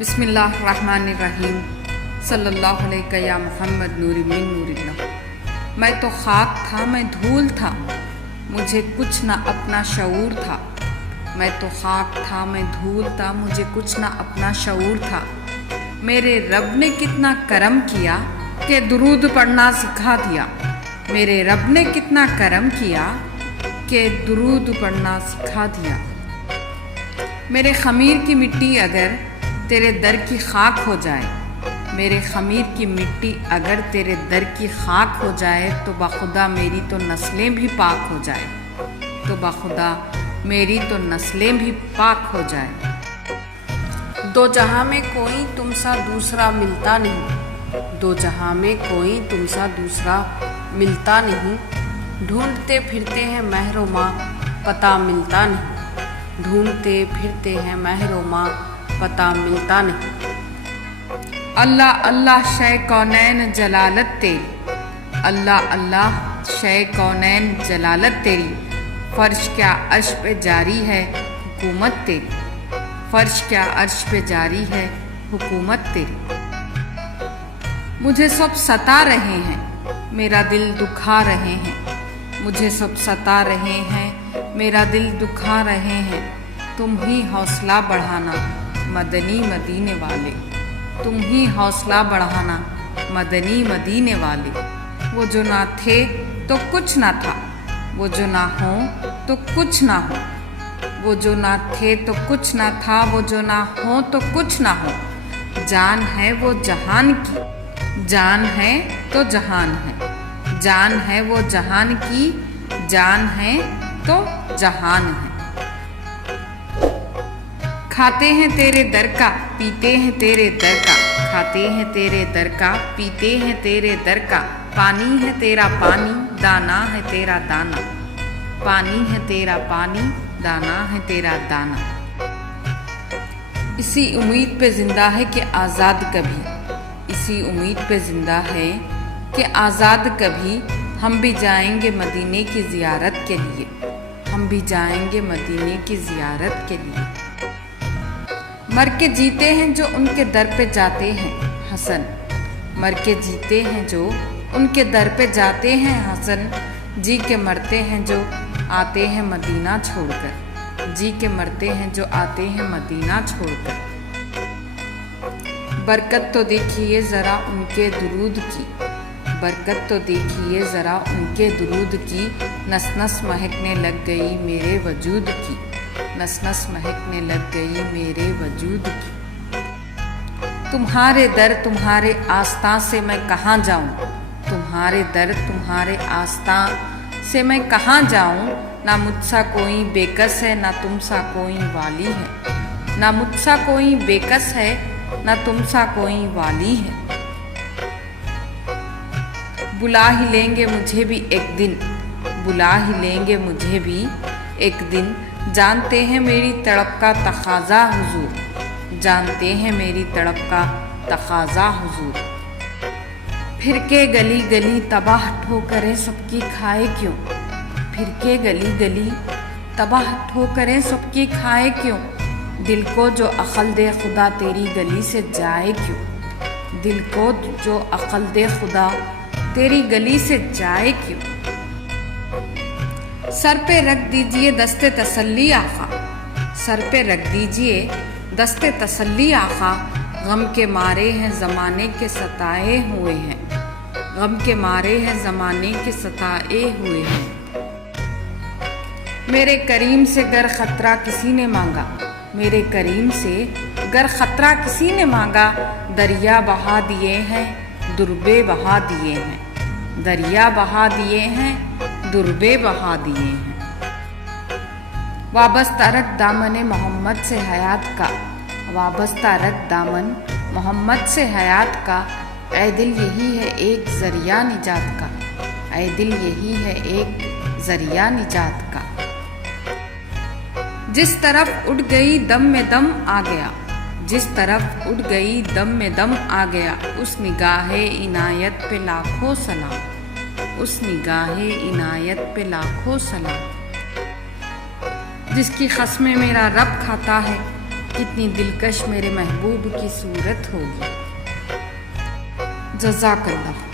بسم اللہ الرحمن الرحیم صلی اللہ علیہ یا محمد نور من نور اللہ۔ میں تو خاک تھا، میں دھول تھا، مجھے کچھ نہ اپنا شعور تھا۔ میں تو خاک تھا، میں دھول تھا، مجھے کچھ نہ اپنا شعور تھا۔ میرے رب نے کتنا کرم کیا کہ درود پڑھنا سکھا دیا۔ میرے رب نے کتنا کرم کیا کہ درود پڑھنا سکھا دیا۔ میرے خمیر کی مٹی اگر تیرے در کی خاک ہو جائے، میرے خمیر کی مٹی اگر تیرے در کی خاک ہو جائے تو بخدا میری تو نسلیں بھی پاک ہو جائے، تو بخدا میری تو نسلیں بھی پاک ہو جائے۔ دو جہاں میں کوئی تم سا دوسرا ملتا نہیں، دو جہاں میں کوئی تم سا دوسرا ملتا نہیں۔ ڈھونڈتے پھرتے ہیں مہر و ماں پتہ ملتا نہیں، ڈھونڈتے پھرتے ہیں مہر و ماں پتہ ملتا نہیں۔ اللہ اللہ شے کونین جلالت تیری، اللہ اللہ شے کونین جلالت تیری۔ فرش کیا عرش پہ جاری ہے حکومت تیری، فرش کیا عرش پہ جاری ہے حکومت تیری۔ مجھے سب ستا رہے ہیں، میرا دل دکھا رہے ہیں، مجھے سب ستا رہے ہیں، میرا دل دکھا رہے ہیں۔ تم ہی حوصلہ بڑھانا مدنی مدینے والے، تم ہی حوصلہ بڑھانا مدنی مدینے والے۔ وہ جو نہ تھے تو کچھ نہ تھا، وہ جو نہ ہوں تو کچھ نہ ہو، وہ جو نہ تھے تو کچھ نہ تھا، وہ جو نہ ہوں تو کچھ نہ ہو۔ جان ہے وہ جہان کی، جان ہے تو جہان ہے، جان ہے وہ جہان کی، جان ہے تو جہان ہے۔ کھاتے ہیں تیرے در کا، پیتے ہیں تیرے در کا، کھاتے ہیں تیرے در کا، پیتے ہیں تیرے در کا۔ پانی ہے تیرا پانی، دانا ہے تیرا دانا، پانی ہے تیرا پانی، دانا ہے تیرا دانا۔ اسی امید پہ زندہ ہے کہ آزاد کبھی، اسی امید پہ زندہ ہے کہ آزاد کبھی۔ ہم بھی جائیں گے مدینے کی زیارت کے لیے، ہم بھی جائیں گے مدینے کی زیارت کے لیے۔ مر کے جیتے ہیں جو ان کے در پہ جاتے ہیں حسن، مر کے جیتے ہیں جو ان کے در پہ جاتے ہیں حسن۔ جی کے مرتے ہیں جو آتے ہیں مدینہ چھوڑ کر، جی کے مرتے ہیں جو آتے ہیں مدینہ چھوڑ کر۔ برکت تو دیکھیے ذرا ان کے درود کی، برکت تو دیکھیے ذرا ان کے درود کی۔ نس نس مہکنے لگ گئی میرے وجود کی، نس نس مہکنے لگ گئی میرے وجود کی۔ تمہارے در تمہارے آستاں سے میں کہاں جاؤں، تمہارے در تمہارے آستاں سے میں کہاں جاؤں۔ نہ مجھ سا کوئی بے کس ہے، نہ تم سا کوئی والی ہے، نہ مجھ سا کوئی بے کس ہے، نہ تم سا کوئی والی ہے۔ بلا ہی لیں گے مجھے بھی ایک دن، بلا ہی لیں گے مجھے بھی ایک دن۔ جانتے ہیں میری تڑپ کا تقاضا حضور، جانتے ہیں میری تڑپ کا تقاضا حضور۔ پھر کے گلی گلی تباہ ٹھوکریں سب کی کھائے کیوں، پھر کے گلی گلی تباہ ٹھوکریں سب کی کھائے کیوں۔ دل کو جو عقل دے خدا تیری گلی سے جائے کیوں، دل کو جو عقل دے خدا تیری گلی سے جائے کیوں۔ سر پہ رکھ دیجئے دست تسلی آقا، سر پہ رکھ دیجئے دست تسلی آقا۔ غم کے مارے ہیں زمانے کے ستائے ہوئے ہیں، غم کے مارے ہیں زمانے کے ستائے ہوئے ہیں۔ میرے کریم سے گر خطرہ کسی نے مانگا، میرے کریم سے گر خطرہ کسی نے مانگا۔ دریا بہا دیے ہیں دربے بہا دیے ہیں، دریا بہا دیے ہیں دربے بہا دیے ہیں۔ وابستہ رکھ دامن محمد سے حیات کا، وابستہ رکھ دامن محمد سے حیات کا۔ اے دل یہی ہے ایک ذریعہ نجات کا، اے دل یہی ہے ایک ذریعہ نجات کا۔ جس طرف اٹھ گئی دم میں دم آ گیا، جس طرف اٹھ گئی دم میں دم آ گیا۔ اس نگاہ عنایت پہ لاکھوں سلام، اس نگاہ عنایت پہ لاکھوں سلام۔ جس کی قسمیں میرا رب کھاتا ہے، کتنی دلکش میرے محبوب کی صورت ہوگی۔ جزاک اللہ۔